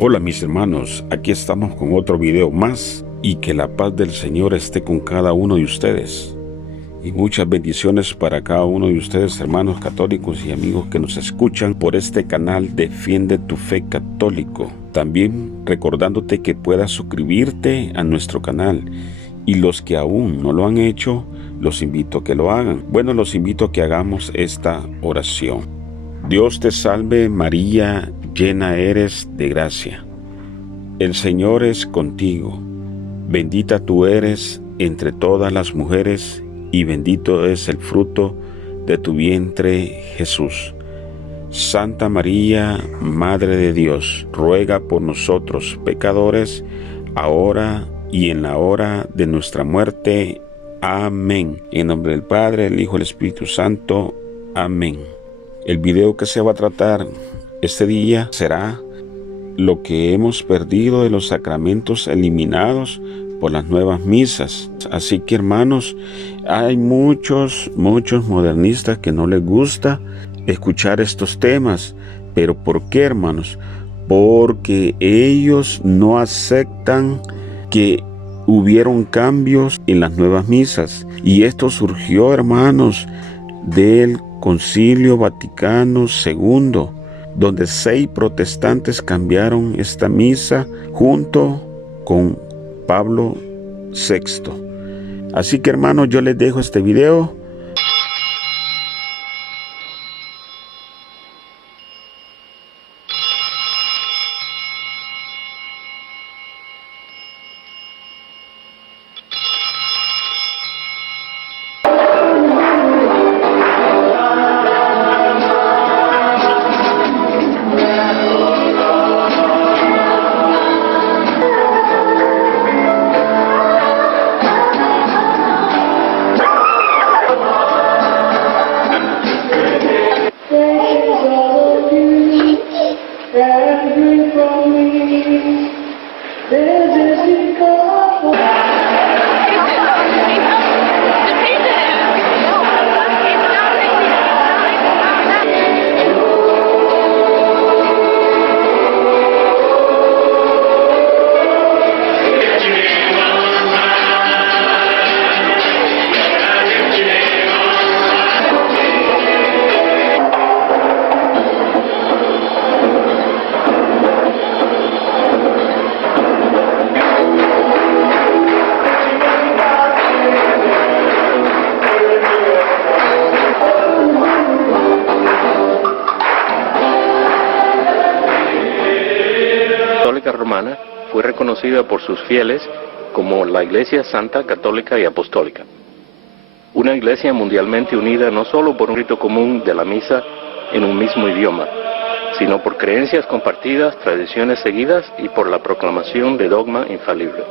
Hola mis hermanos, aquí estamos con otro video más y que la paz del Señor esté con cada uno de ustedes. Y muchas bendiciones para cada uno de ustedes, hermanos católicos y amigos que nos escuchan por este canal Defiende tu Fe Católico. También recordándote que puedas suscribirte a nuestro canal, y los que aún no lo han hecho, los invito a que lo hagan. Bueno, los invito a que hagamos esta oración. Dios te salve María, llena eres de gracia. El Señor es contigo. Bendita tú eres entre todas las mujeres, y bendito es el fruto de tu vientre, Jesús. Santa María, Madre de Dios, ruega por nosotros pecadores, ahora y en la hora de nuestra muerte. Amén. En nombre del Padre, el Hijo y el Espíritu Santo. Amén. El video que se va a tratar este día será lo que hemos perdido de los sacramentos eliminados por las nuevas misas. Así que, hermanos, hay muchos modernistas que no les gusta escuchar estos temas. ¿Pero por qué, hermanos? Porque ellos no aceptan que hubieron cambios en las nuevas misas. Y esto surgió, hermanos, del Concilio Vaticano II, donde 6 protestantes cambiaron esta misa junto con Pablo VI. Así que, hermanos, yo les dejo este video. Romana fue reconocida por sus fieles como la Iglesia Santa, Católica y Apostólica. Una iglesia mundialmente unida no solo por un rito común de la misa en un mismo idioma, sino por creencias compartidas, tradiciones seguidas y por la proclamación de dogma infalible.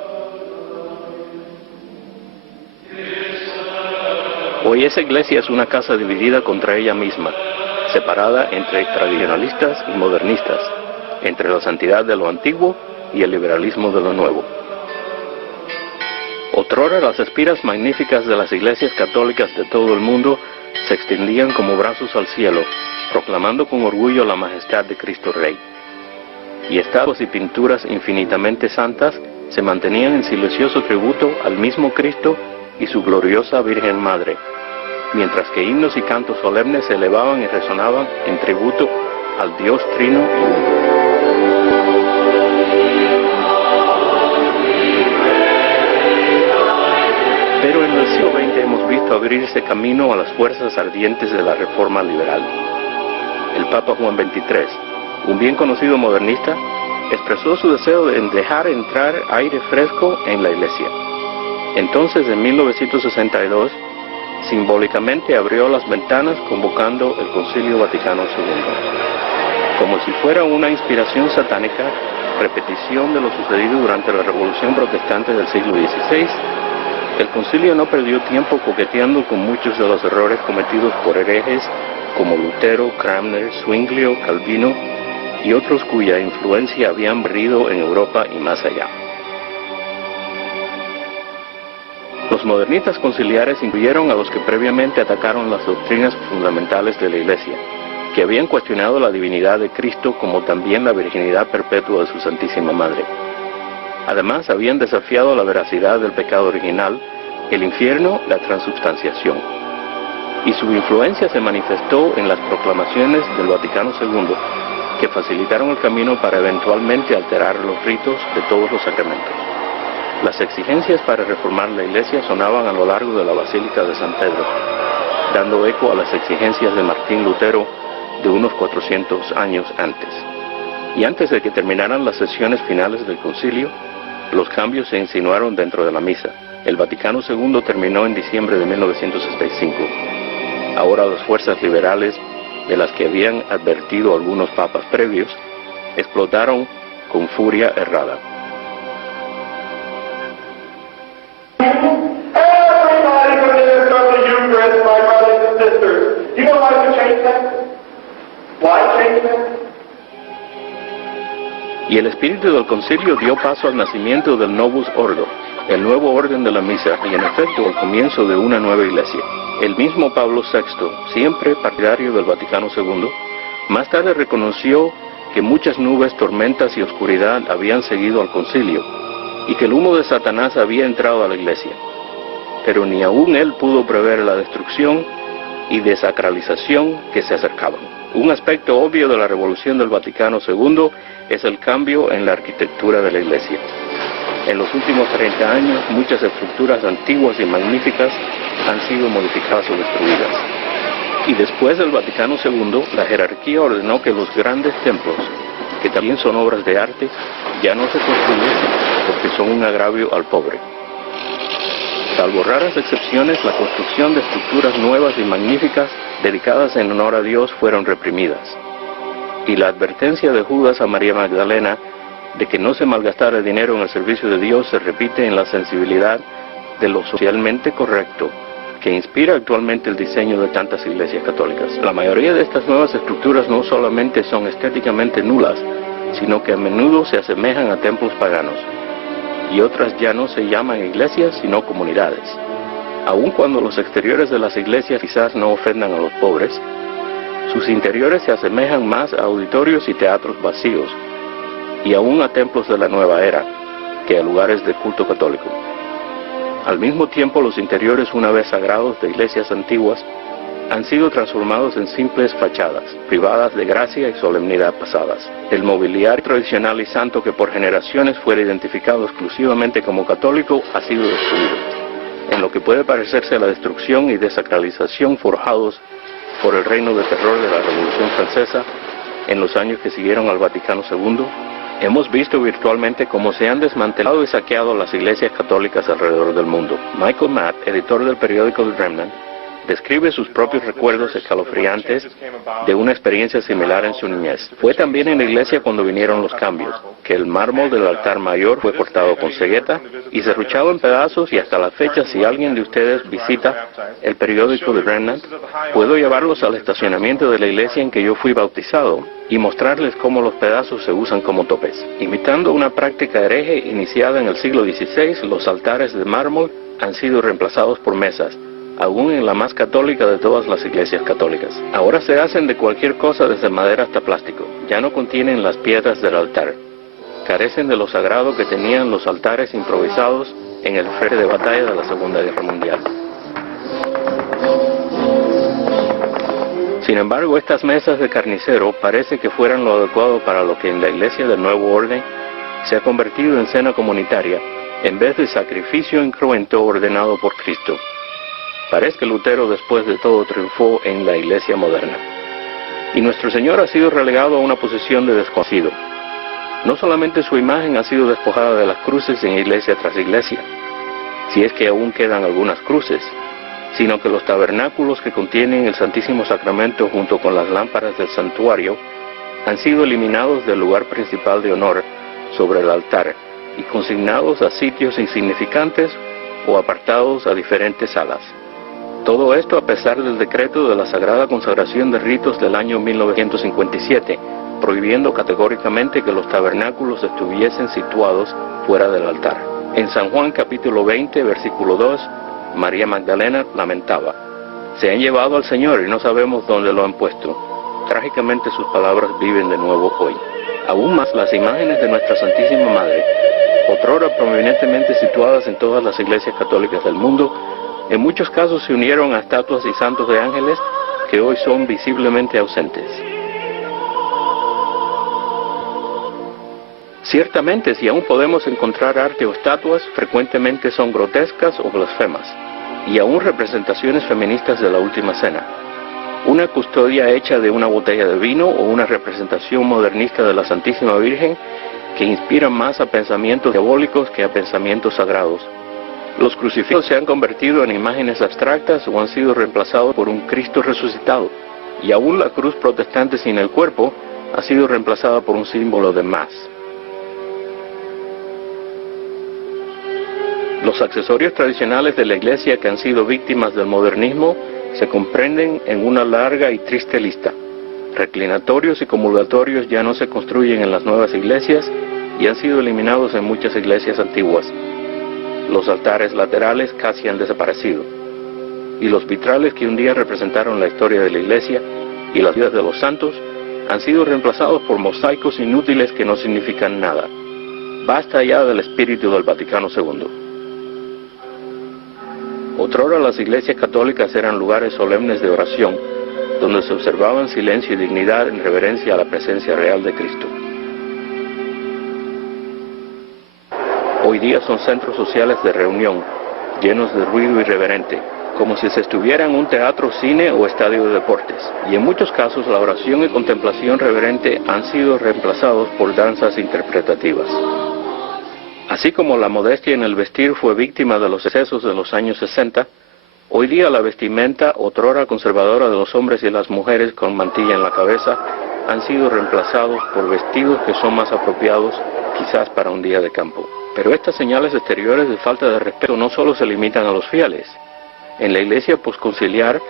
Hoy esa iglesia es una casa dividida contra ella misma, separada entre tradicionalistas y modernistas, entre la santidad de lo antiguo y el liberalismo de lo nuevo. Otrora las espiras magníficas de las iglesias católicas de todo el mundo se extendían como brazos al cielo, proclamando con orgullo la majestad de Cristo Rey. Y estatuas y pinturas infinitamente santas se mantenían en silencioso tributo al mismo Cristo y su gloriosa Virgen Madre, mientras que himnos y cantos solemnes se elevaban y resonaban en tributo al Dios Trino y Uno. Pero en el siglo XX hemos visto abrirse camino a las fuerzas ardientes de la Reforma liberal. El Papa Juan XXIII, un bien conocido modernista, expresó su deseo de dejar entrar aire fresco en la Iglesia. Entonces, en 1962, simbólicamente abrió las ventanas convocando el Concilio Vaticano II. Como si fuera una inspiración satánica, repetición de lo sucedido durante la Revolución Protestante del siglo XVI, el concilio no perdió tiempo coqueteando con muchos de los errores cometidos por herejes como Lutero, Cranmer, Zwinglio, Calvino y otros cuya influencia habían brillado en Europa y más allá. Los modernistas conciliares incluyeron a los que previamente atacaron las doctrinas fundamentales de la Iglesia, que habían cuestionado la divinidad de Cristo como también la virginidad perpetua de su Santísima Madre. Además, habían desafiado la veracidad del pecado original, el infierno, la transubstanciación. Y su influencia se manifestó en las proclamaciones del Vaticano II, que facilitaron el camino para eventualmente alterar los ritos de todos los sacramentos. Las exigencias para reformar la Iglesia sonaban a lo largo de la Basílica de San Pedro, dando eco a las exigencias de Martín Lutero de unos 400 años antes. Y antes de que terminaran las sesiones finales del concilio, los cambios se insinuaron dentro de la misa. El Vaticano II terminó en diciembre de 1965. Ahora las fuerzas liberales, de las que habían advertido algunos papas previos, explotaron con furia errada. Y el espíritu del concilio dio paso al nacimiento del Novus Ordo, el nuevo orden de la misa, y en efecto el comienzo de una nueva iglesia. El mismo Pablo VI, siempre partidario del Vaticano II, más tarde reconoció que muchas nubes, tormentas y oscuridad habían seguido al concilio, y que el humo de Satanás había entrado a la iglesia. Pero ni aún él pudo prever la destrucción y desacralización que se acercaban. Un aspecto obvio de la revolución del Vaticano II es el cambio en la arquitectura de la Iglesia. En los últimos 30 años, muchas estructuras antiguas y magníficas han sido modificadas o destruidas. Y después del Vaticano II, la jerarquía ordenó que los grandes templos, que también son obras de arte, ya no se construyesen porque son un agravio al pobre. Salvo raras excepciones, la construcción de estructuras nuevas y magníficas dedicadas en honor a Dios fueron reprimidas. Y la advertencia de Judas a María Magdalena de que no se malgastara dinero en el servicio de Dios se repite en la sensibilidad de lo socialmente correcto que inspira actualmente el diseño de tantas iglesias católicas. La mayoría de estas nuevas estructuras no solamente son estéticamente nulas, sino que a menudo se asemejan a templos paganos. Y otras ya no se llaman iglesias, sino comunidades. Aun cuando los exteriores de las iglesias quizás no ofendan a los pobres, sus interiores se asemejan más a auditorios y teatros vacíos, y aún a templos de la nueva era, que a lugares de culto católico. Al mismo tiempo, los interiores, una vez sagrados de iglesias antiguas, han sido transformados en simples fachadas, privadas de gracia y solemnidad pasadas. El mobiliario tradicional y santo que por generaciones fuera identificado exclusivamente como católico ha sido destruido, en lo que puede parecerse a la destrucción y desacralización forjados por el reino de terror de la Revolución Francesa en los años que siguieron al Vaticano II. Hemos visto virtualmente cómo se han desmantelado y saqueado las iglesias católicas alrededor del mundo. Michael Matt, editor del periódico The Remnant, describe sus propios recuerdos escalofriantes de una experiencia similar en su niñez. Fue también en la iglesia cuando vinieron los cambios, que el mármol del altar mayor fue cortado con cegueta y serruchado en pedazos, y hasta la fecha, si alguien de ustedes visita el periódico The Remnant, puedo llevarlos al estacionamiento de la iglesia en que yo fui bautizado y mostrarles cómo los pedazos se usan como topes. Imitando una práctica hereje iniciada en el siglo XVI, los altares de mármol han sido reemplazados por mesas, aún en la más católica de todas las iglesias católicas. Ahora se hacen de cualquier cosa, desde madera hasta plástico. Ya no contienen las piedras del altar. Carecen de lo sagrado que tenían los altares improvisados en el frente de batalla de la Segunda Guerra Mundial. Sin embargo, estas mesas de carnicero parece que fueran lo adecuado para lo que en la iglesia del Nuevo Orden se ha convertido en cena comunitaria, en vez de sacrificio incruento ordenado por Cristo. Parece que Lutero, después de todo, triunfó en la iglesia moderna. Y nuestro Señor ha sido relegado a una posición de desconocido. No solamente su imagen ha sido despojada de las cruces en iglesia tras iglesia, si es que aún quedan algunas cruces, sino que los tabernáculos que contienen el Santísimo Sacramento junto con las lámparas del santuario han sido eliminados del lugar principal de honor sobre el altar y consignados a sitios insignificantes o apartados a diferentes salas. Todo esto a pesar del decreto de la Sagrada Consagración de Ritos del año 1957, prohibiendo categóricamente que los tabernáculos estuviesen situados fuera del altar. En San Juan capítulo 20, versículo 2, María Magdalena lamentaba: se han llevado al Señor y no sabemos dónde lo han puesto. trágicamente sus palabras viven de nuevo hoy. Aún más, las imágenes de nuestra Santísima Madre, otrora prominentemente situadas en todas las iglesias católicas del mundo, en muchos casos se unieron a estatuas y santos de ángeles que hoy son visiblemente ausentes. Ciertamente, si aún podemos encontrar arte o estatuas, frecuentemente son grotescas o blasfemas, y aún representaciones feministas de la Última Cena. Una custodia hecha de una botella de vino o una representación modernista de la Santísima Virgen que inspira más a pensamientos diabólicos que a pensamientos sagrados. Los crucifijos se han convertido en imágenes abstractas o han sido reemplazados por un Cristo resucitado, y aún la cruz protestante sin el cuerpo ha sido reemplazada por un símbolo de más. Los accesorios tradicionales de la Iglesia que han sido víctimas del modernismo se comprenden en una larga y triste lista. Reclinatorios y comulgatorios ya no se construyen en las nuevas iglesias y han sido eliminados en muchas iglesias antiguas. Los altares laterales casi han desaparecido. Y los vitrales que un día representaron la historia de la Iglesia y las vidas de los santos han sido reemplazados por mosaicos inútiles que no significan nada. Basta ya del espíritu del Vaticano II. Otrora las iglesias católicas eran lugares solemnes de oración, donde se observaban silencio y dignidad en reverencia a la presencia real de Cristo. Hoy día son centros sociales de reunión, llenos de ruido irreverente, como si se estuviera en un teatro, cine o estadio de deportes, y en muchos casos la oración y contemplación reverente han sido reemplazados por danzas interpretativas. Así como la modestia en el vestir fue víctima de los excesos de los años 60, hoy día la vestimenta, otrora conservadora de los hombres y las mujeres con mantilla en la cabeza, han sido reemplazados por vestidos que son más apropiados quizás para un día de campo. Pero estas señales exteriores de falta de respeto no solo se limitan a los fieles. En la iglesia posconciliar,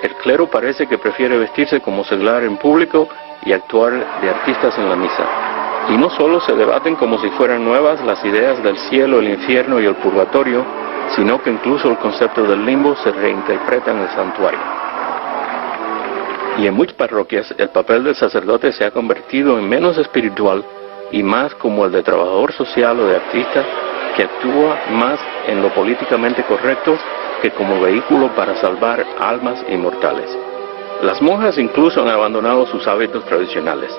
el clero parece que prefiere vestirse como seglar en público y actuar de artistas en la misa. Y no solo se debaten como si fueran nuevas las ideas del cielo, el infierno y el purgatorio, sino que incluso el concepto del limbo se reinterpreta en el santuario. Y en muchas parroquias el papel del sacerdote se ha convertido en menos espiritual y más como el de trabajador social o de artista que actúa más en lo políticamente correcto que como vehículo para salvar almas inmortales. Las monjas incluso han abandonado sus hábitos tradicionales.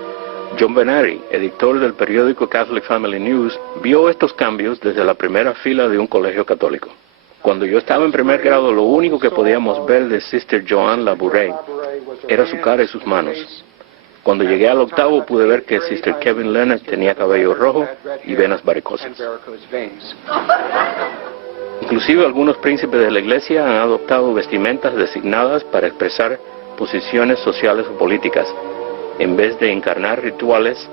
John Benary, editor del periódico Catholic Family News, vio estos cambios desde la primera fila de un colegio católico. Cuando yo estaba en primer grado, lo único que podíamos ver de Sister Joanne Labouré era su cara y sus manos. Cuando llegué al octavo, pude ver que Sister Kevin Leonard tenía cabello rojo y venas varicosas. Inclusive algunos príncipes de la iglesia han adoptado vestimentas designadas para expresar posiciones sociales o políticas, en vez de encarnar rituales,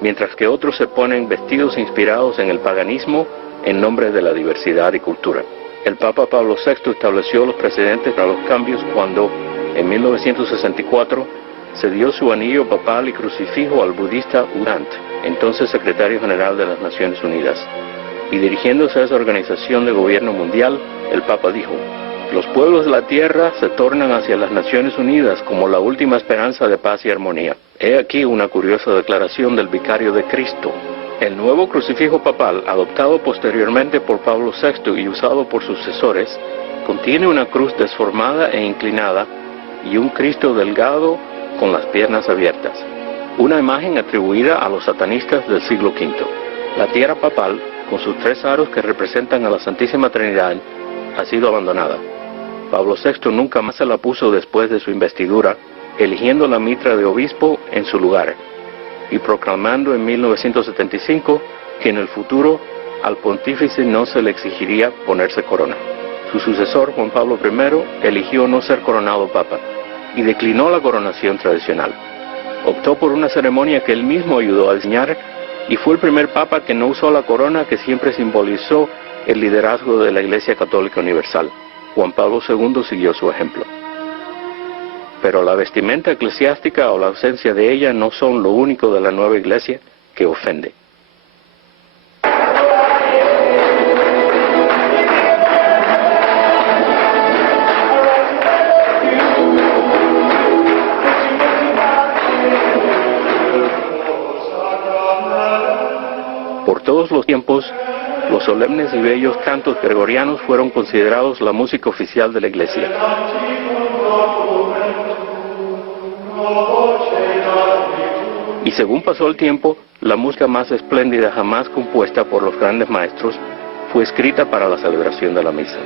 mientras que otros se ponen vestidos inspirados en el paganismo en nombre de la diversidad y cultura. El Papa Pablo VI estableció los precedentes para los cambios cuando, en 1964, se dio su anillo papal y crucifijo al budista U Thant, entonces secretario general de las Naciones Unidas. Y dirigiéndose a esa organización de gobierno mundial, el Papa dijo: los pueblos de la tierra se tornan hacia las Naciones Unidas como la última esperanza de paz y armonía. He aquí una curiosa declaración del vicario de Cristo. El nuevo crucifijo papal, adoptado posteriormente por Pablo VI y usado por sus sucesores, contiene una cruz desformada e inclinada y un Cristo delgado con las piernas abiertas, una imagen atribuida a los satanistas del siglo V. La tierra papal, con sus tres aros que representan a la Santísima Trinidad, ha sido abandonada. Pablo VI nunca más se la puso después de su investidura, eligiendo la mitra de obispo en su lugar, y proclamando en 1975 que en el futuro al pontífice no se le exigiría ponerse corona. Su sucesor, Juan Pablo I, eligió no ser coronado papa, y declinó la coronación tradicional. Optó por una ceremonia que él mismo ayudó a diseñar, y fue el primer papa que no usó la corona que siempre simbolizó el liderazgo de la Iglesia Católica Universal. Juan Pablo II siguió su ejemplo. Pero la vestimenta eclesiástica o la ausencia de ella no son lo único de la nueva Iglesia que ofende. todos los tiempos, los solemnes y bellos cantos gregorianos fueron considerados la música oficial de la Iglesia. Y según pasó el tiempo, la música más espléndida jamás compuesta por los grandes maestros fue escrita para la celebración de la misa.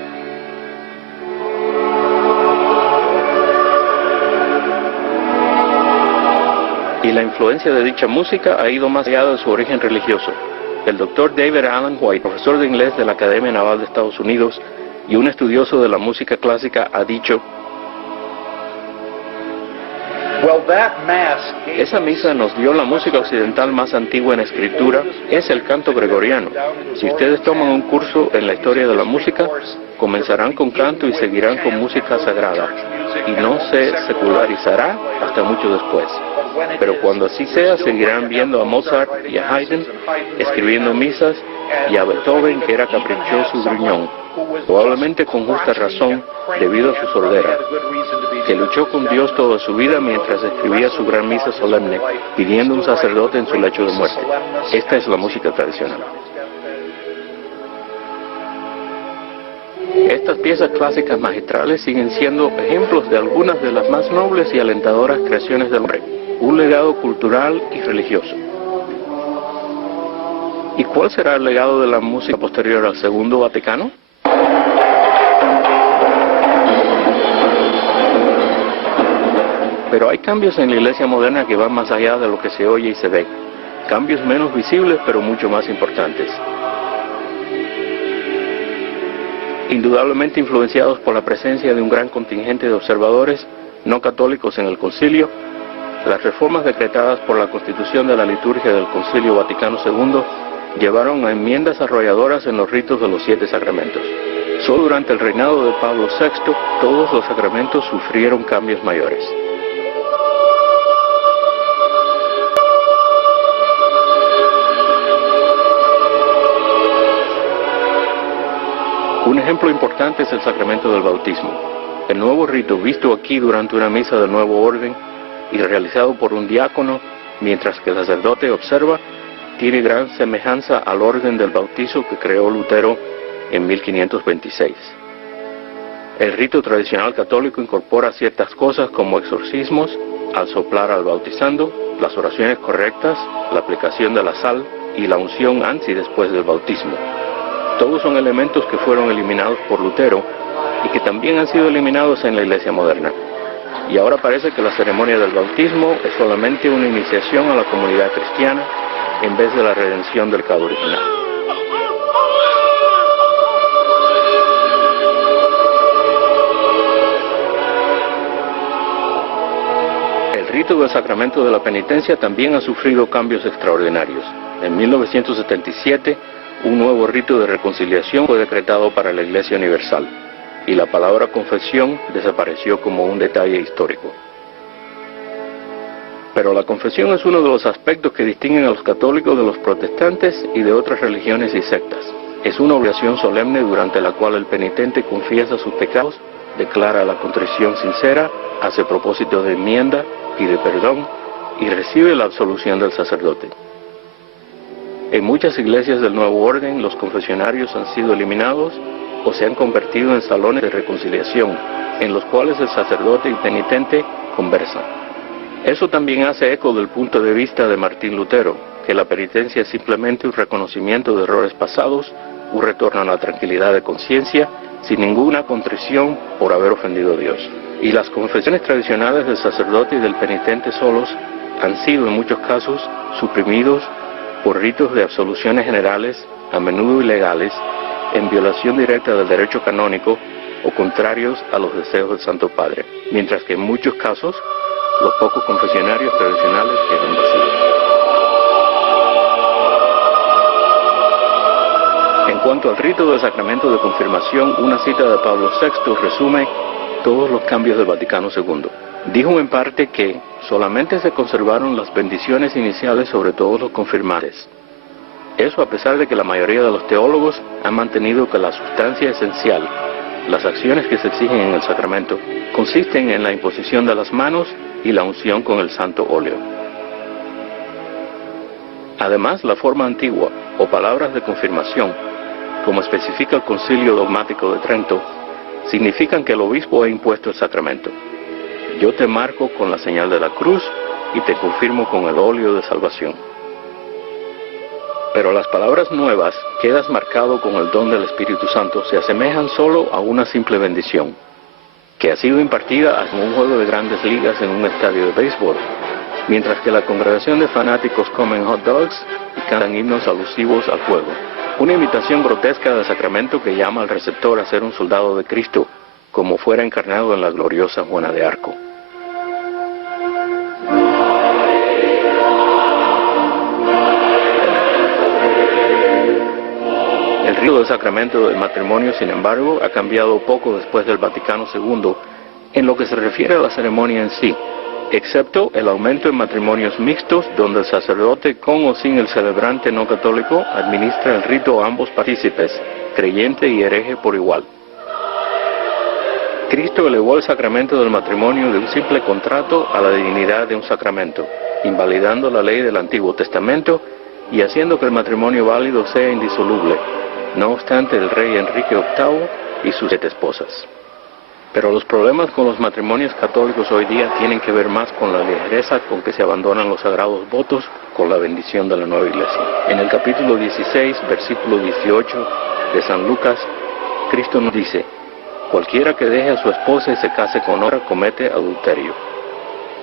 Y la influencia de dicha música ha ido más allá de su origen religioso. El doctor David Allen White, profesor de inglés de la Academia Naval de Estados Unidos y un estudioso de la música clásica, ha dicho: esa misa nos dio la música occidental más antigua en escritura, es el canto gregoriano. Si ustedes toman un curso en la historia de la música, comenzarán con canto y seguirán con música sagrada, y no se secularizará hasta mucho después. Pero cuando así sea, seguirán viendo a Mozart y a Haydn escribiendo misas, y a Beethoven, que era caprichoso y gruñón, probablemente con justa razón debido a su sordera, que luchó con Dios toda su vida mientras escribía su gran misa solemne, pidiendo un sacerdote en su lecho de muerte. Esta es la música tradicional. Estas piezas clásicas magistrales siguen siendo ejemplos de algunas de las más nobles y alentadoras creaciones del hombre, un legado cultural y religioso. ¿Y cuál será el legado de la música posterior al Segundo Vaticano? Pero hay cambios en la Iglesia moderna que van más allá de lo que se oye y se ve. Cambios menos visibles, pero mucho más importantes. Indudablemente influenciados por la presencia de un gran contingente de observadores no católicos en el concilio, las reformas decretadas por la Constitución de la Liturgia del Concilio Vaticano II llevaron a enmiendas arrolladoras en los ritos de los 7 sacramentos. Solo durante el reinado de Pablo VI, todos los sacramentos sufrieron cambios mayores. Un ejemplo importante es el sacramento del bautismo. El nuevo rito, visto aquí durante una misa del nuevo orden y realizado por un diácono mientras que el sacerdote observa, tiene gran semejanza al orden del bautizo que creó Lutero en 1526. El rito tradicional católico incorpora ciertas cosas como exorcismos, al soplar al bautizando, las oraciones correctas, la aplicación de la sal y la unción antes y después del bautismo. Todos son elementos que fueron eliminados por Lutero y que también han sido eliminados en la Iglesia moderna. Y ahora parece que la ceremonia del bautismo es solamente una iniciación a la comunidad cristiana en vez de la redención del pecado original. El rito del sacramento de la penitencia también ha sufrido cambios extraordinarios. En 1977, un nuevo rito de reconciliación fue decretado para la Iglesia Universal, y la palabra confesión desapareció como un detalle histórico. Pero la confesión es uno de los aspectos que distinguen a los católicos de los protestantes y de otras religiones y sectas. Es una obligación solemne durante la cual el penitente confiesa sus pecados, declara la contrición sincera, hace propósito de enmienda, pide perdón y recibe la absolución del sacerdote. En muchas iglesias del Nuevo Orden, los confesionarios han sido eliminados o se han convertido en salones de reconciliación, en los cuales el sacerdote y penitente conversan. Eso también hace eco del punto de vista de Martín Lutero, que la penitencia es simplemente un reconocimiento de errores pasados, un retorno a la tranquilidad de conciencia, sin ninguna contrición por haber ofendido a Dios. Y las confesiones tradicionales del sacerdote y del penitente solos han sido en muchos casos suprimidos por ritos de absoluciones generales, a menudo ilegales, en violación directa del derecho canónico o contrarios a los deseos del Santo Padre, mientras que en muchos casos los pocos confesionarios tradicionales quedan vacíos. En cuanto al rito del sacramento de confirmación, una cita de Pablo VI resume todos los cambios del Vaticano II. Dijo en parte que solamente se conservaron las bendiciones iniciales sobre todos los confirmantes. Eso a pesar de que la mayoría de los teólogos han mantenido que la sustancia esencial, las acciones que se exigen en el sacramento, consisten en la imposición de las manos y la unción con el santo óleo. Además, la forma antigua, o palabras de confirmación, como especifica el Concilio Dogmático de Trento, significan que el obispo ha impuesto el sacramento. Yo te marco con la señal de la cruz y te confirmo con el óleo de salvación. Pero las palabras nuevas, quedas marcado con el don del Espíritu Santo, se asemejan solo a una simple bendición, que ha sido impartida en un juego de grandes ligas en un estadio de béisbol, mientras que la congregación de fanáticos comen hot dogs y cantan himnos alusivos al juego. Una imitación grotesca del sacramento que llama al receptor a ser un soldado de Cristo, como fuera encarnado en la gloriosa Juana de Arco. El rito del sacramento del matrimonio, sin embargo, ha cambiado poco después del Vaticano II en lo que se refiere a la ceremonia en sí, excepto el aumento en matrimonios mixtos donde el sacerdote con o sin el celebrante no católico administra el rito a ambos partícipes, creyente y hereje por igual. Cristo elevó el sacramento del matrimonio de un simple contrato a la dignidad de un sacramento, invalidando la ley del Antiguo Testamento y haciendo que el matrimonio válido sea indisoluble, no obstante el rey Enrique VIII y sus 7 esposas. Pero los problemas con los matrimonios católicos hoy día tienen que ver más con la ligereza con que se abandonan los sagrados votos con la bendición de la nueva iglesia. En el capítulo 16, versículo 18 de San Lucas, Cristo nos dice: cualquiera que deje a su esposa y se case con otra comete adulterio.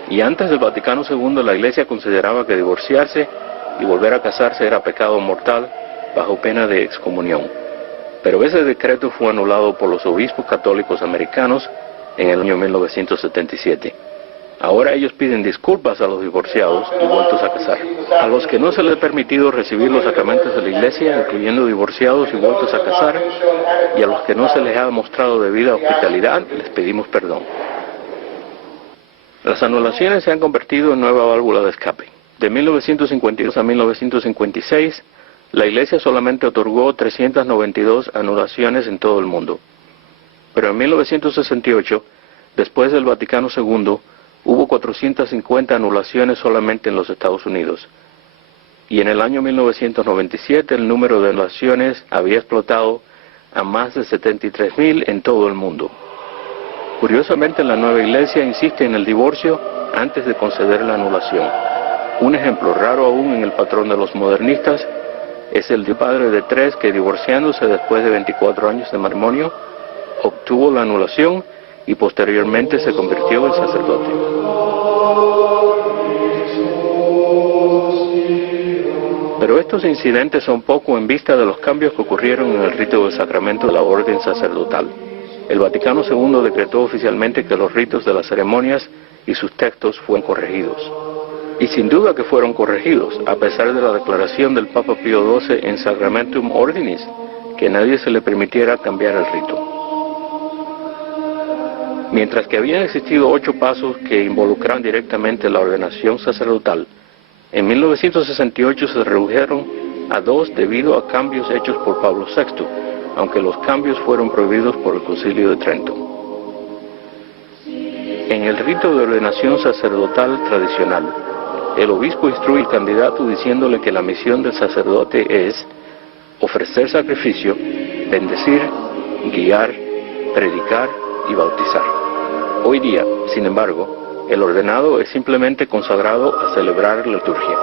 Y antes del Vaticano II la iglesia consideraba que divorciarse y volver a casarse era pecado mortal bajo pena de excomunión. Pero ese decreto fue anulado por los obispos católicos americanos en el año 1977. Ahora ellos piden disculpas a los divorciados y vueltos a casar. A los que no se les ha permitido recibir los sacramentos de la iglesia, incluyendo divorciados y vueltos a casar, y a los que no se les ha mostrado debida hospitalidad, les pedimos perdón. Las anulaciones se han convertido en nueva válvula de escape. De 1952 a 1956, la Iglesia solamente otorgó 392 anulaciones en todo el mundo. Pero en 1968, después del Vaticano II, hubo 450 anulaciones solamente en los Estados Unidos. Y en el año 1997 el número de anulaciones había explotado a más de 73,000 en todo el mundo. Curiosamente, la nueva Iglesia insiste en el divorcio antes de conceder la anulación. Un ejemplo raro aún en el patrón de los modernistas es el de un padre de 3 que, divorciándose después de 24 años de matrimonio, obtuvo la anulación y posteriormente se convirtió en sacerdote. Pero estos incidentes son poco en vista de los cambios que ocurrieron en el rito del sacramento de la orden sacerdotal. El Vaticano II decretó oficialmente que los ritos de las ceremonias y sus textos fueron corregidos. Y sin duda que fueron corregidos, a pesar de la declaración del Papa Pío XII en Sacramentum Ordinis, que a nadie se le permitiera cambiar el rito. Mientras que habían existido 8 pasos que involucraban directamente la ordenación sacerdotal, en 1968 se redujeron a 2 debido a cambios hechos por Pablo VI, aunque los cambios fueron prohibidos por el Concilio de Trento. En el rito de ordenación sacerdotal tradicional, el obispo instruye al candidato diciéndole que la misión del sacerdote es ofrecer sacrificio, bendecir, guiar, predicar y bautizar. Hoy día, sin embargo, el ordenado es simplemente consagrado a celebrar la liturgia.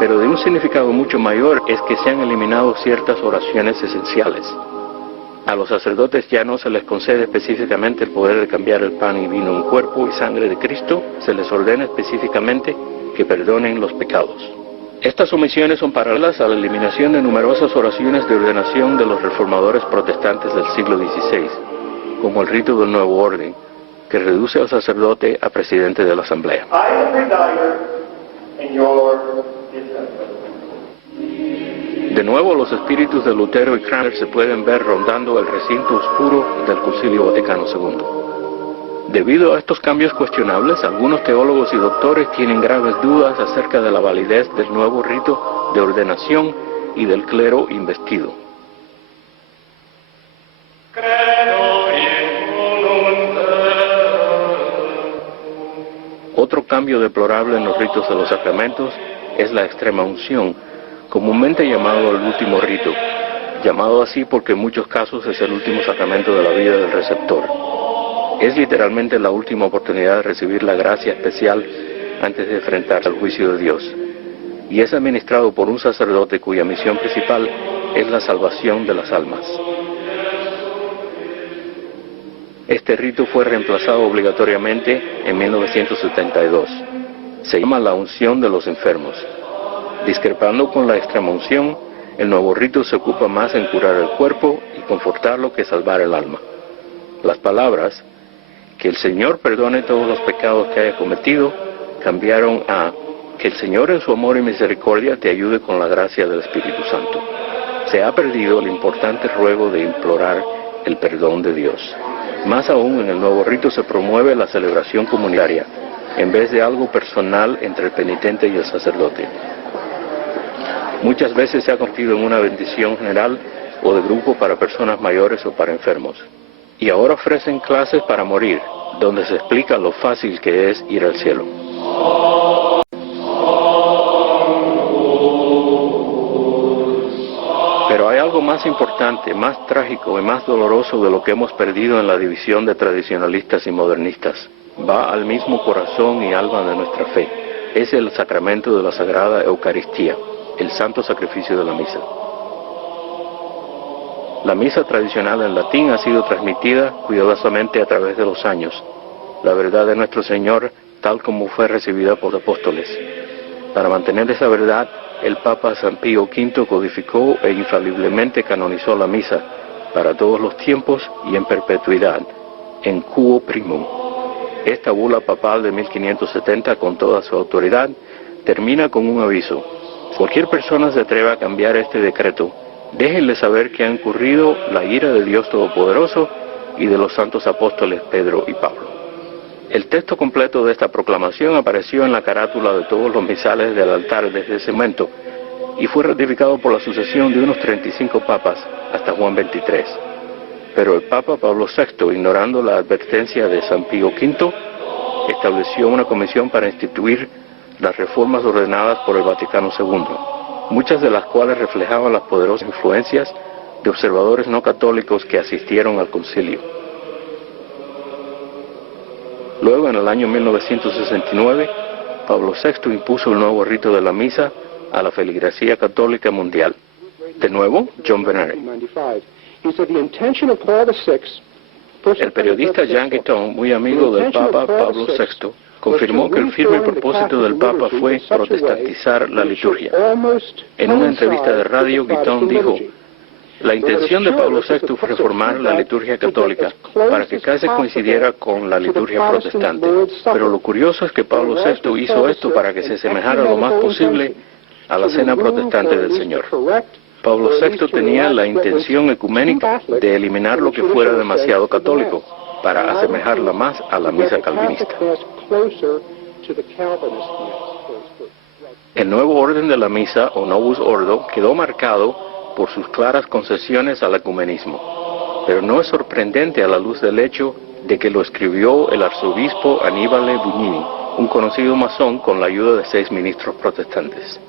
Pero de un significado mucho mayor es que se han eliminado ciertas oraciones esenciales. A los sacerdotes ya no se les concede específicamente el poder de cambiar el pan y vino en cuerpo y sangre de Cristo, se les ordena específicamente que perdonen los pecados. Estas omisiones son paralelas a la eliminación de numerosas oraciones de ordenación de los reformadores protestantes del siglo XVI, como el rito del nuevo orden, que reduce al sacerdote a presidente de la asamblea. De nuevo, los espíritus de Lutero y Cranmer se pueden ver rondando el recinto oscuro del Concilio Vaticano II. Debido a estos cambios cuestionables, algunos teólogos y doctores tienen graves dudas acerca de la validez del nuevo rito de ordenación y del clero investido. Otro cambio deplorable en los ritos de los sacramentos es la extrema unción, comúnmente llamado el último rito, llamado así porque en muchos casos es el último sacramento de la vida del receptor. Es literalmente la última oportunidad de recibir la gracia especial antes de enfrentarse al juicio de Dios, y es administrado por un sacerdote cuya misión principal es la salvación de las almas. Este rito fue reemplazado obligatoriamente en 1972. Se llama la unción de los enfermos. Discrepando con la extremaunción, el nuevo rito se ocupa más en curar el cuerpo y confortarlo que salvar el alma. Las palabras, que el Señor perdone todos los pecados que haya cometido, cambiaron a, que el Señor en su amor y misericordia te ayude con la gracia del Espíritu Santo. Se ha perdido el importante ruego de implorar el perdón de Dios. Más aún, en el nuevo rito se promueve la celebración comunitaria, en vez de algo personal entre el penitente y el sacerdote. Muchas veces se ha convertido en una bendición general o de grupo para personas mayores o para enfermos. Y ahora ofrecen clases para morir, donde se explica lo fácil que es ir al cielo. Pero hay algo más importante, más trágico y más doloroso de lo que hemos perdido en la división de tradicionalistas y modernistas. Va al mismo corazón y alma de nuestra fe. Es el sacramento de la Sagrada Eucaristía, el santo sacrificio de la misa. La misa tradicional en latín ha sido transmitida cuidadosamente a través de los años. La verdad de nuestro Señor, tal como fue recibida por los apóstoles. Para mantener esa verdad, el Papa San Pío V codificó e infaliblemente canonizó la misa para todos los tiempos y en perpetuidad, en Quo Primum. Esta bula papal de 1570, con toda su autoridad, termina con un aviso. Cualquier persona se atreva a cambiar este decreto, déjenle saber que ha incurrido la ira de Dios Todopoderoso y de los santos apóstoles Pedro y Pablo. El texto completo de esta proclamación apareció en la carátula de todos los misales del altar desde ese momento y fue ratificado por la sucesión de unos 35 papas hasta Juan XXIII. Pero el Papa Pablo VI, ignorando la advertencia de San Pío V, estableció una comisión para instituir las reformas ordenadas por el Vaticano II, muchas de las cuales reflejaban las poderosas influencias de observadores no católicos que asistieron al concilio. Luego, en el año 1969, Pablo VI impuso el nuevo rito de la misa a la feligresía católica mundial. De nuevo, John Venere. El periodista Jean Guitton, muy amigo del Papa Pablo VI, confirmó que el firme propósito del Papa fue protestantizar la liturgia. En una entrevista de radio, Guitton dijo: la intención de Pablo VI fue reformar la liturgia católica para que casi coincidiera con la liturgia protestante. Pero lo curioso es que Pablo VI hizo esto para que se asemejara lo más posible a la cena protestante del Señor. Pablo VI tenía la intención ecuménica de eliminar lo que fuera demasiado católico, para asemejarla más a la misa calvinista. El nuevo orden de la misa, o Novus Ordo, quedó marcado por sus claras concesiones al ecumenismo, pero no es sorprendente a la luz del hecho de que lo escribió el arzobispo Annibale Bugnini, un conocido masón con la ayuda de 6 ministros protestantes.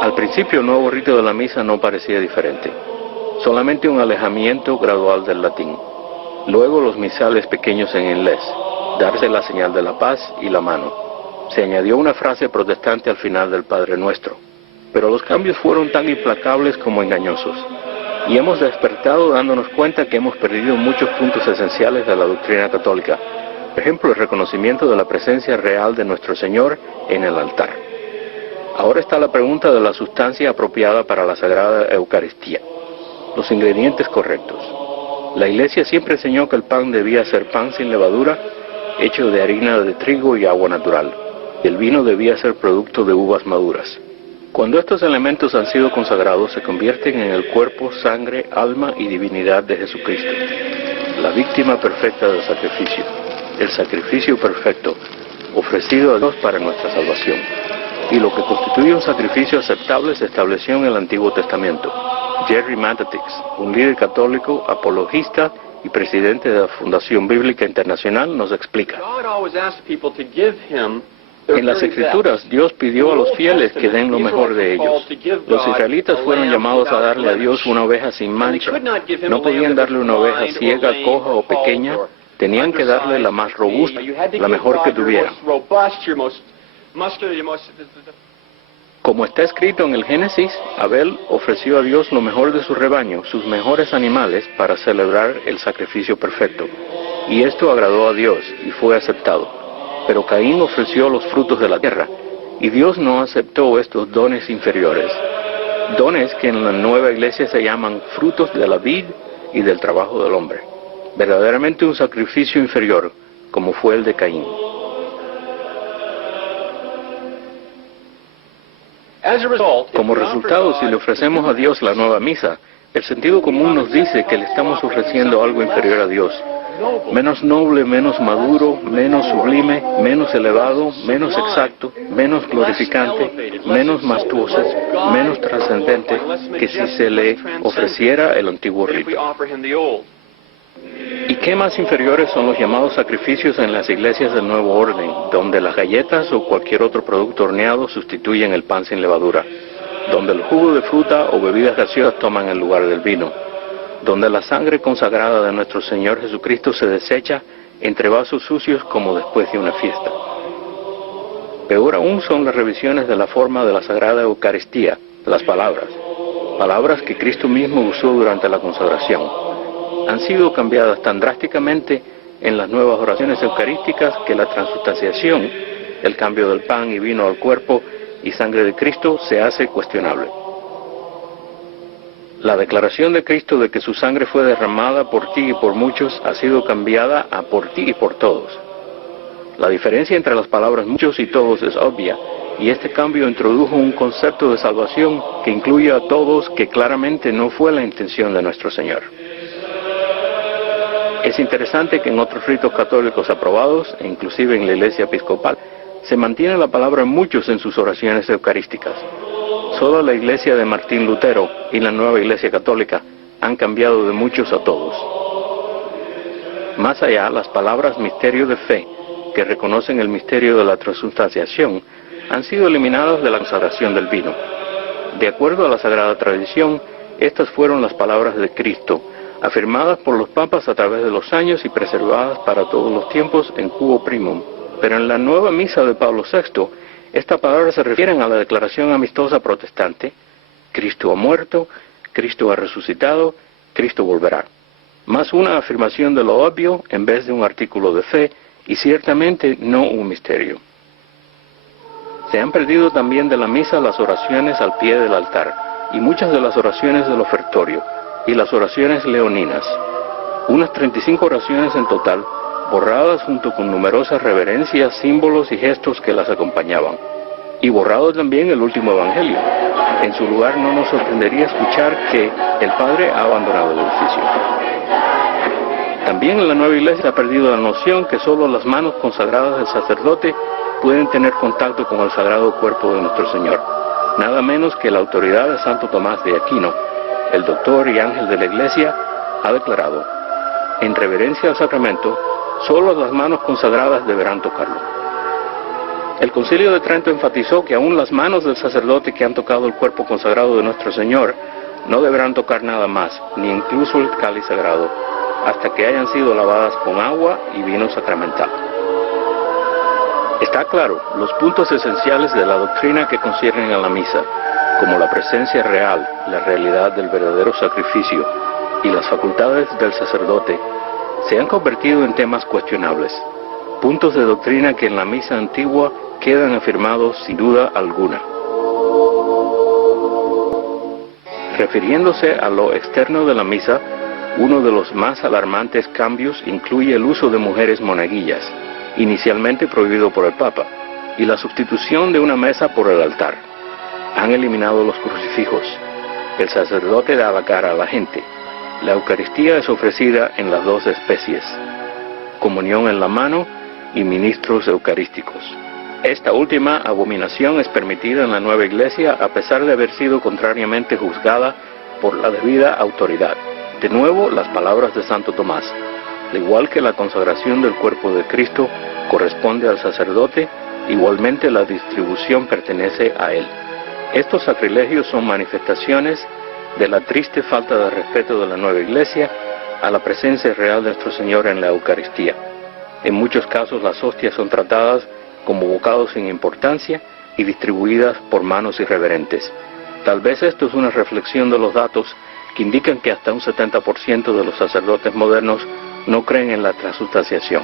Al principio el nuevo rito de la misa no parecía diferente, solamente un alejamiento gradual del latín. Luego los misales pequeños en inglés, darse la señal de la paz y la mano. Se añadió una frase protestante al final del Padre Nuestro. Pero los cambios fueron tan implacables como engañosos. Y hemos despertado dándonos cuenta que hemos perdido muchos puntos esenciales de la doctrina católica. Por ejemplo, el reconocimiento de la presencia real de nuestro Señor en el altar. Ahora está la pregunta de la sustancia apropiada para la Sagrada Eucaristía. Los ingredientes correctos. La Iglesia siempre enseñó que el pan debía ser pan sin levadura, hecho de harina de trigo y agua natural. El vino debía ser producto de uvas maduras. Cuando estos elementos han sido consagrados, se convierten en el cuerpo, sangre, alma y divinidad de Jesucristo, la víctima perfecta del sacrificio, el sacrificio perfecto, ofrecido a Dios para nuestra salvación. Y lo que constituye un sacrificio aceptable se estableció en el Antiguo Testamento. Jerry Mattatix, un líder católico, apologista y presidente de la Fundación Bíblica Internacional, nos explica. En las Escrituras, Dios pidió a los fieles que den lo mejor de ellos. Los israelitas fueron llamados a darle a Dios una oveja sin mancha. No podían darle una oveja ciega, coja o pequeña. Tenían que darle la más robusta, la mejor que tuvieran. Como está escrito en el Génesis, Abel ofreció a Dios lo mejor de su rebaño, sus mejores animales, para celebrar el sacrificio perfecto. Y esto agradó a Dios y fue aceptado. Pero Caín ofreció los frutos de la tierra, y Dios no aceptó estos dones inferiores. Dones que en la nueva iglesia se llaman frutos de la vid y del trabajo del hombre. Verdaderamente un sacrificio inferior, como fue el de Caín. Como resultado, si le ofrecemos a Dios la nueva misa, el sentido común nos dice que le estamos ofreciendo algo inferior a Dios. Menos noble, menos maduro, menos sublime, menos elevado, menos exacto, menos glorificante, menos majestuoso, menos trascendente que si se le ofreciera el antiguo rito. ¿Y qué más inferiores son los llamados sacrificios en las iglesias del Nuevo Orden, donde las galletas o cualquier otro producto horneado sustituyen el pan sin levadura, donde el jugo de fruta o bebidas gaseosas toman el lugar del vino, donde la sangre consagrada de nuestro Señor Jesucristo se desecha entre vasos sucios como después de una fiesta? Peor aún son las revisiones de la forma de la Sagrada Eucaristía, las palabras que Cristo mismo usó durante la consagración. Han sido cambiadas tan drásticamente en las nuevas oraciones eucarísticas que la transustanciación, el cambio del pan y vino al cuerpo y sangre de Cristo, se hace cuestionable. La declaración de Cristo de que su sangre fue derramada por ti y por muchos ha sido cambiada a por ti y por todos. La diferencia entre las palabras muchos y todos es obvia, y este cambio introdujo un concepto de salvación que incluye a todos, que claramente no fue la intención de nuestro Señor. Es interesante que en otros ritos católicos aprobados, e inclusive en la Iglesia Episcopal, se mantiene la palabra muchos en sus oraciones eucarísticas. Solo la Iglesia de Martín Lutero y la Nueva Iglesia Católica han cambiado de muchos a todos. Más allá, las palabras misterio de fe, que reconocen el misterio de la transustanciación, han sido eliminadas de la consagración del vino. De acuerdo a la Sagrada Tradición, estas fueron las palabras de Cristo, afirmadas por los papas a través de los años y preservadas para todos los tiempos en Quo Primum. Pero en la nueva misa de Pablo VI, estas palabras se refieren a la declaración amistosa protestante: Cristo ha muerto, Cristo ha resucitado, Cristo volverá. Más una afirmación de lo obvio en vez de un artículo de fe, y ciertamente no un misterio. Se han perdido también de la misa las oraciones al pie del altar, y muchas de las oraciones del ofertorio, y las oraciones leoninas. Unas 35 oraciones en total, borradas junto con numerosas reverencias, símbolos y gestos que las acompañaban. Y borrado también el último evangelio. En su lugar no nos sorprendería escuchar que el Padre ha abandonado el edificio. También en la nueva iglesia se ha perdido la noción que solo las manos consagradas del sacerdote pueden tener contacto con el sagrado cuerpo de nuestro Señor. Nada menos que la autoridad de Santo Tomás de Aquino, el doctor y ángel de la iglesia, ha declarado: en reverencia al sacramento, solo las manos consagradas deberán tocarlo. El Concilio de Trento enfatizó que aún las manos del sacerdote que han tocado el cuerpo consagrado de nuestro Señor no deberán tocar nada más, ni incluso el cáliz sagrado, hasta que hayan sido lavadas con agua y vino sacramental. Está claro, los puntos esenciales de la doctrina que conciernen a la misa, como la presencia real, la realidad del verdadero sacrificio y las facultades del sacerdote, se han convertido en temas cuestionables, puntos de doctrina que en la misa antigua quedan afirmados sin duda alguna. Refiriéndose a lo externo de la misa, uno de los más alarmantes cambios incluye el uso de mujeres monaguillas, inicialmente prohibido por el Papa, y la sustitución de una mesa por el altar. Han eliminado los crucifijos. El sacerdote da la cara a la gente. La Eucaristía es ofrecida en las dos especies: comunión en la mano y ministros eucarísticos. Esta última abominación es permitida en la nueva iglesia a pesar de haber sido contrariamente juzgada por la debida autoridad. De nuevo, las palabras de Santo Tomás: al igual que la consagración del cuerpo de Cristo corresponde al sacerdote, Igualmente la distribución pertenece a Él. Estos sacrilegios son manifestaciones de la triste falta de respeto de la nueva iglesia a la presencia real de nuestro Señor en la Eucaristía. En muchos casos las hostias son tratadas como bocados sin importancia y distribuidas por manos irreverentes. Tal vez esto es una reflexión de los datos que indican que hasta un 70% de los sacerdotes modernos no creen en la transustanciación.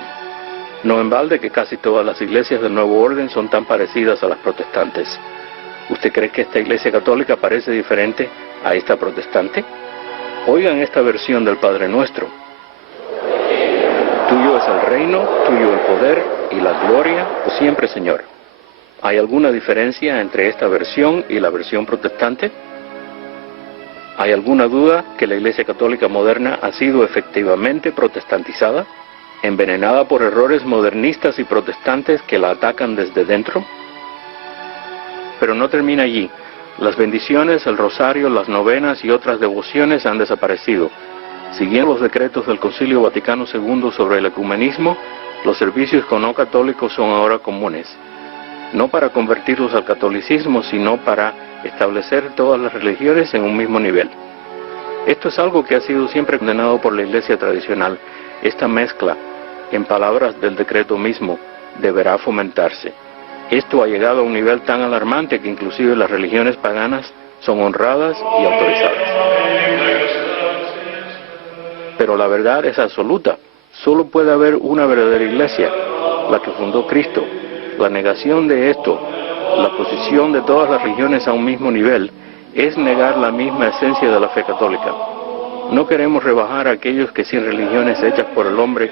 No en balde que casi todas las iglesias del Nuevo Orden son tan parecidas a las protestantes. ¿Usted cree que esta iglesia católica parece diferente a esta protestante? Oigan esta versión del Padre Nuestro. Tuyo es el reino, tuyo el poder y la gloria, por siempre, Señor. ¿Hay alguna diferencia entre esta versión y la versión protestante? ¿Hay alguna duda que la Iglesia Católica moderna ha sido efectivamente protestantizada, envenenada por errores modernistas y protestantes que la atacan desde dentro? Pero no termina allí. Las bendiciones, el rosario, las novenas y otras devociones han desaparecido. Siguiendo los decretos del Concilio Vaticano II sobre el ecumenismo, los servicios con no católicos son ahora comunes. No para convertirlos al catolicismo, sino para establecer todas las religiones en un mismo nivel. Esto es algo que ha sido siempre condenado por la Iglesia tradicional. Esta mezcla, en palabras del decreto mismo, deberá fomentarse. Esto ha llegado a un nivel tan alarmante que inclusive las religiones paganas son honradas y autorizadas. Pero la verdad es absoluta. Solo puede haber una verdadera iglesia, la que fundó Cristo. La negación de esto, la posición de todas las religiones a un mismo nivel, es negar la misma esencia de la fe católica. No queremos rebajar a aquellos que sin religiones hechas por el hombre,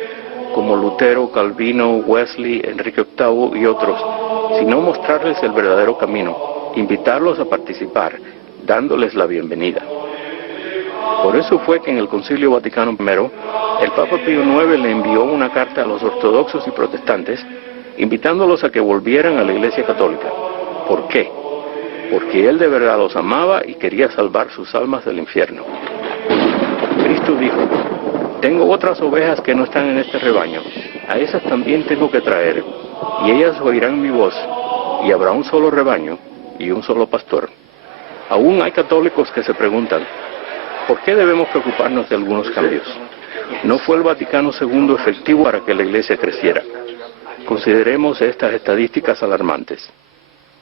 como Lutero, Calvino, Wesley, Enrique VIII y otros, sino mostrarles el verdadero camino, invitarlos a participar, dándoles la bienvenida. Por eso fue que en el Concilio Vaticano I, el Papa Pío IX le envió una carta a los ortodoxos y protestantes, invitándolos a que volvieran a la Iglesia Católica. ¿Por qué? Porque Él de verdad los amaba y quería salvar sus almas del infierno. Cristo dijo: tengo otras ovejas que no están en este rebaño, a esas también tengo que traer, y ellas oirán mi voz, y habrá un solo rebaño y un solo pastor. Aún hay católicos que se preguntan: ¿por qué debemos preocuparnos de algunos cambios? ¿No fue el Vaticano II efectivo para que la Iglesia creciera? Consideremos estas estadísticas alarmantes.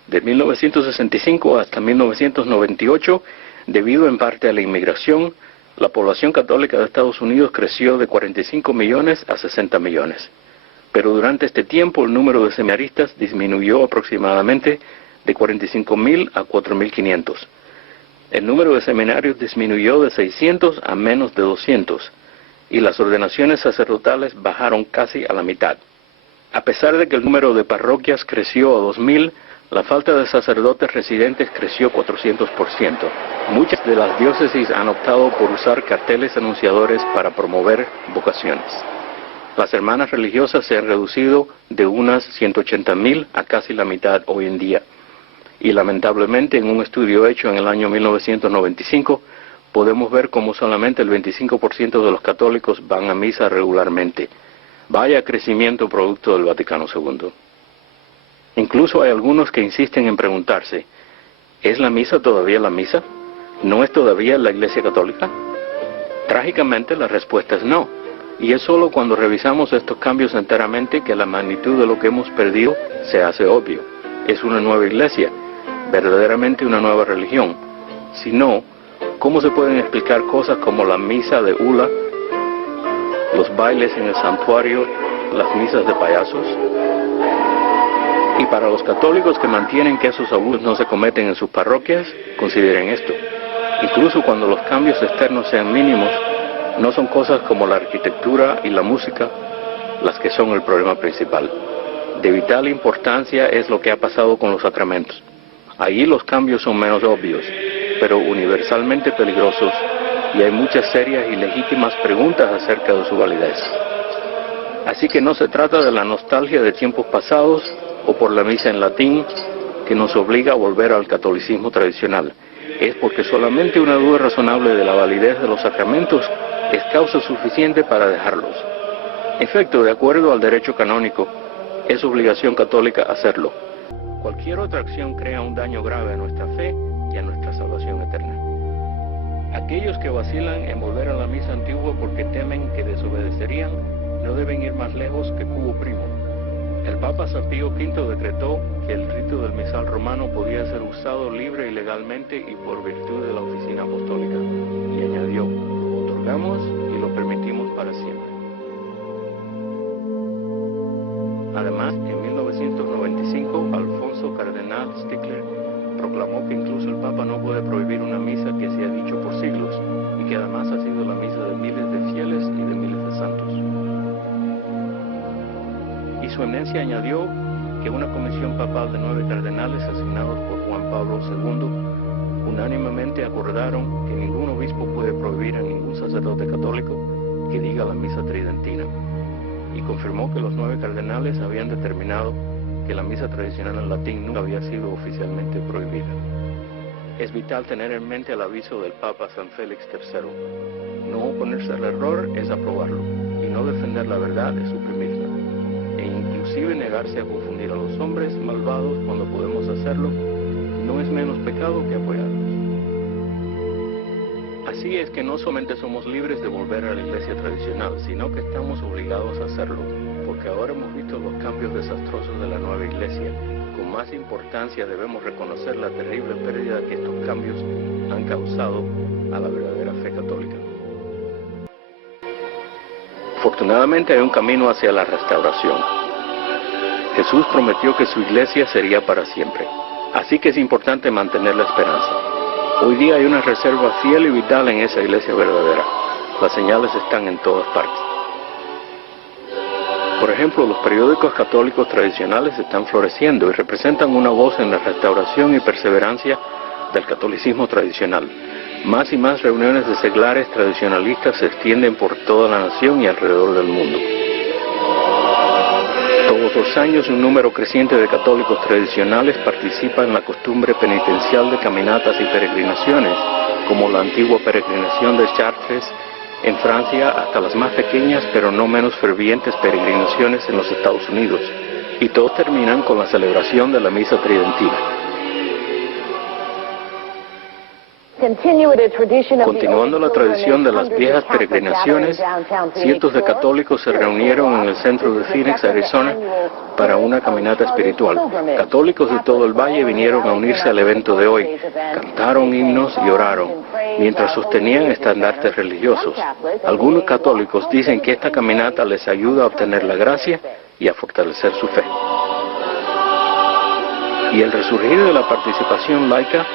De 1965 hasta 1998, debido en parte a la inmigración, la población católica de Estados Unidos creció de 45 millones a 60 millones. Pero durante este tiempo el número de seminaristas disminuyó aproximadamente de 45.000 a 4.500. El número de seminarios disminuyó de 600 a menos de 200, y las ordenaciones sacerdotales bajaron casi a la mitad. A pesar de que el número de parroquias creció a 2.000, la falta de sacerdotes residentes creció 400%. Muchas de las diócesis han optado por usar carteles anunciadores para promover vocaciones. Las hermanas religiosas se han reducido de unas 180.000 a casi la mitad hoy en día. Y lamentablemente, en un estudio hecho en el año 1995, podemos ver cómo solamente el 25% de los católicos van a misa regularmente. Vaya crecimiento producto del Vaticano II. Incluso hay algunos que insisten en preguntarse: ¿es la misa todavía la misa? ¿No es todavía la Iglesia Católica? Trágicamente la respuesta es no, y es solo cuando revisamos estos cambios enteramente que la magnitud de lo que hemos perdido se hace obvio. Es una nueva iglesia, verdaderamente una nueva religión. Si no, ¿cómo se pueden explicar cosas como la misa de hula, los bailes en el santuario, las misas de payasos? Y para los católicos que mantienen que esos abusos no se cometen en sus parroquias, consideren esto: incluso cuando los cambios externos sean mínimos, no son cosas como la arquitectura y la música las que son el problema principal. De vital importancia es lo que ha pasado con los sacramentos. Allí los cambios son menos obvios, pero universalmente peligrosos, y hay muchas serias y legítimas preguntas acerca de su validez. Así que no se trata de la nostalgia de tiempos pasados o por la misa en latín que nos obliga a volver al catolicismo tradicional. Es porque solamente una duda razonable de la validez de los sacramentos es causa suficiente para dejarlos. En efecto, de acuerdo al derecho canónico, Es obligación católica hacerlo. Cualquier otra acción crea un daño grave a nuestra fe y a nuestra salvación eterna. Aquellos que vacilan en volver a la misa antigua porque temen que desobedecerían, no deben ir más lejos que Cubo Primo. El Papa San Pío V decretó que el rito del misal romano podía ser usado libre y legalmente y por virtud de la oficina apostólica. Y añadió, otorgamos y lo permitimos para siempre. Además, en 1995, Alfonso Cardenal Stickler proclamó que incluso el Papa no puede prohibir una misa que se ha dicho por siglos y que además ha sido la misa de miles de fieles y de miles de santos. Y su eminencia añadió que una comisión papal de 9 cardenales asignados por Juan Pablo II unánimemente acordaron que ningún obispo puede prohibir a ningún sacerdote católico que diga la misa tridentina, y confirmó que los 9 cardenales habían determinado que la misa tradicional en latín nunca había sido oficialmente prohibida. Es vital tener en mente el aviso del Papa San Félix III. No oponerse al error es aprobarlo, y no defender la verdad es suprimirla, e inclusive negarse a confundir a los hombres malvados cuando podemos hacerlo, no es menos pecado que apoyarlos. Así es que no solamente somos libres de volver a la iglesia tradicional, sino que estamos obligados a hacerlo, porque ahora hemos visto los cambios desastrosos de la nueva iglesia. Con más importancia debemos reconocer la terrible pérdida que estos cambios han causado a la verdadera fe católica. Afortunadamente hay un camino hacia la restauración. Jesús prometió que su iglesia sería para siempre, así que es importante mantener la esperanza. Hoy día hay una reserva fiel y vital en esa iglesia verdadera. Las señales están en todas partes. Por ejemplo, los periódicos católicos tradicionales están floreciendo y representan una voz en la restauración y perseverancia del catolicismo tradicional. Más y más reuniones de seglares tradicionalistas se extienden por toda la nación y alrededor del mundo. Todos los años un número creciente de católicos tradicionales participa en la costumbre penitencial de caminatas y peregrinaciones, como la antigua peregrinación de Chartres en Francia hasta las más pequeñas pero no menos fervientes peregrinaciones en los Estados Unidos, y todos terminan con la celebración de la misa tridentina. Continuando la tradición de las viejas peregrinaciones, cientos de católicos se reunieron en el centro de Phoenix, Arizona, para una caminata espiritual. Católicos de todo el valle vinieron a unirse al evento de hoy, cantaron himnos y oraron, mientras sostenían estandartes religiosos. Algunos católicos dicen que esta caminata les ayuda a obtener la gracia y a fortalecer su fe. Y el resurgir de la participación laica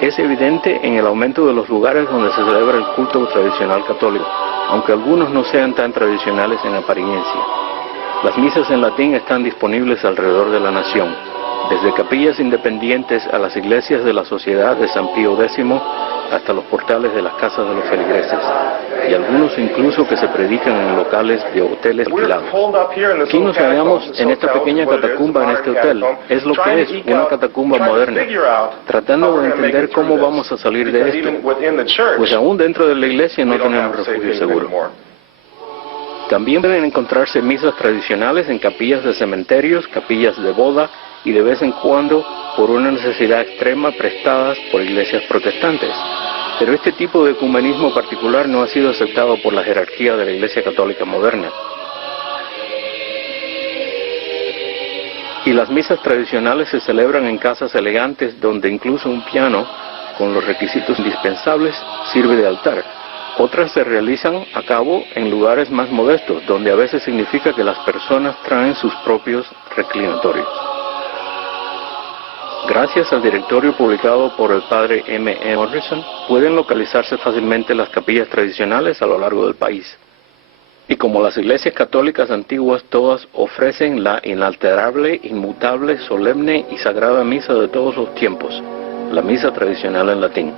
es evidente en el aumento de los lugares donde se celebra el culto tradicional católico, aunque algunos no sean tan tradicionales en apariencia. Las misas en latín están disponibles alrededor de la nación, desde capillas independientes a las iglesias de la Sociedad de San Pío X hasta los portales de las casas de los feligreses, y algunos incluso que se predican en locales de hoteles alquilados. Aquí nos hallamos en esta pequeña catacumba en este hotel. Es lo que es, una catacumba moderna, tratando de entender cómo vamos a salir de esto, pues aún dentro de la iglesia no tenemos refugio seguro. También pueden encontrarse misas tradicionales en capillas de cementerios, capillas de boda y de vez en cuando, por una necesidad extrema, prestadas por iglesias protestantes. Pero este tipo de ecumenismo particular no ha sido aceptado por la jerarquía de la Iglesia Católica moderna. Y las misas tradicionales se celebran en casas elegantes donde incluso un piano, con los requisitos indispensables, sirve de altar. Otras se realizan a cabo en lugares más modestos, donde a veces significa que las personas traen sus propios reclinatorios. Gracias al directorio publicado por el padre M.E. Morrison, pueden localizarse fácilmente las capillas tradicionales a lo largo del país. Y como las iglesias católicas antiguas todas ofrecen la inalterable, inmutable, solemne y sagrada misa de todos los tiempos, la misa tradicional en latín.